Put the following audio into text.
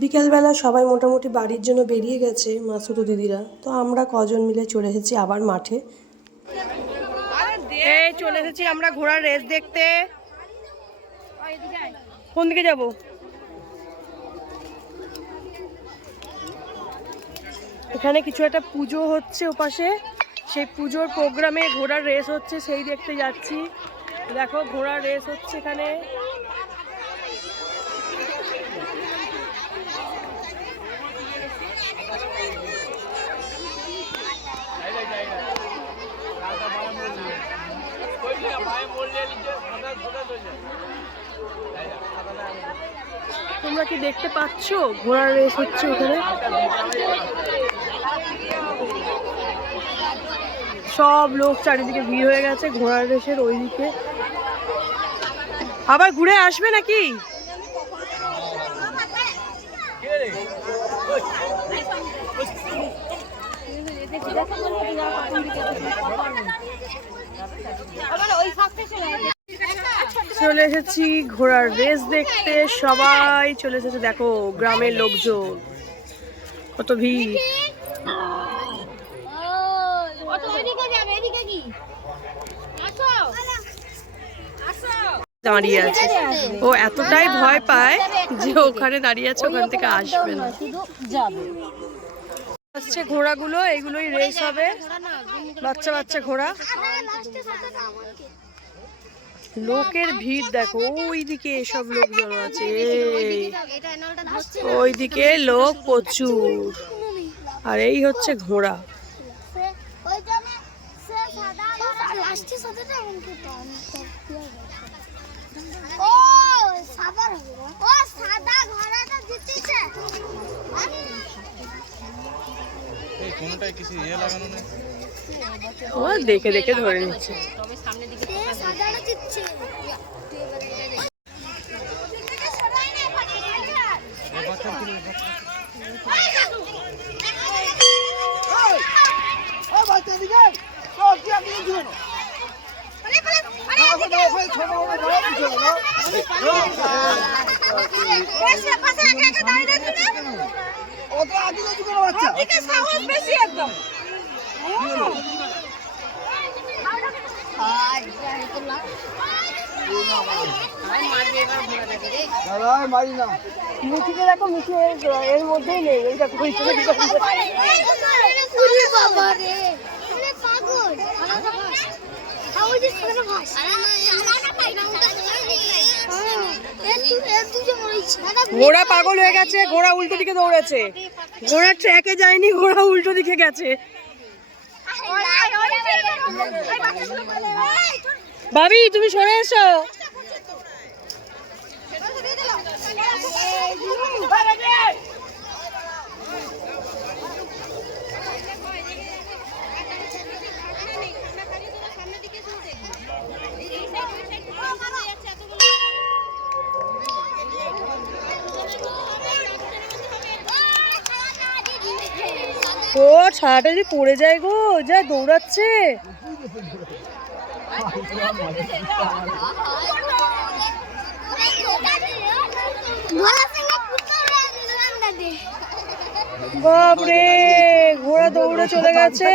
বিকেলবেলা সবাই মোটামুটি বাড়ির জন্য বেরিয়ে গেছে মাসুতো দিদিরা। তো আমরা কজন মিলে চলে এসেছি আবার মাঠে। চলে এসেছি আমরা ঘোড়ার রেস দেখতে। কোন দিকে যাব? এখানে কিছু একটা পুজো হচ্ছে ওপাশে। সেই পুজোর প্রোগ্রামে ঘোড়ার রেস হচ্ছে, সেই দেখতে যাচ্ছি। দেখো, ঘোড়ার রেস হচ্ছে এখানে। তোমরা কি দেখতে পাচ্ছ? ঘোড়ার রেস হচ্ছে ওখানে। সব লোক চারিদিকে ভিড় হয়ে গেছে ঘোড়ার রেসের ওইদিকে। আবার ঘুরে আসবে নাকি? চলে এসেছি ঘোড়ার রেস দেখতে। সবাই চলে এসেছে, দেখো, গ্রামের লোকজন। কত ভিড়। দাঁড়িয়ে আছে। ও এতটাই ভয় পায় যে ওখানে দাঁড়িয়ে আছে, ওখান থেকে আসবে না। আসছে ঘোড়াগুলো এইগুলোই রেস হবে। বাচ্চা বাচ্চা ঘোড়া। লোকের ভিড় দেখো, ওইদিকে এসব লোকজন আছে। ওইদিকে লোক প্রচুর। আর এই হচ্ছে ঘোড়া ও সাদা ও সাদা ঘোড়াটা জিতেছে এই কোনোটাই কিছু ইয়ে লাগানো নেই ও দেখে দেখে ধরে নিচ্ছে। সে সাদাটা জিতছে মুখিকে দেখো মুখি এর মধ্যেই নেই এই দেখো ওই চলে গেছে। ওরে বাবা রে ওরে পাগল আলাদা ভাষ আর ওই যে সাদা ভাষ আলাদা পাই না ওটা এর এর দুটো ঘোড়া পাগল হয়ে গেছে ঘোড়া উল্টো দিকে দৌড়েছে ঘোড়া ট্র্যাকে যায়নি ঘোড়া উল্টো দিকে গেছে ভাবি তুমি সরে এসো ও ছাড়াটা যদি পড়ে যায় গো যা দৌড়াচ্ছে। বাপরে ঘোড়া দৌড়ে চলে গেছে।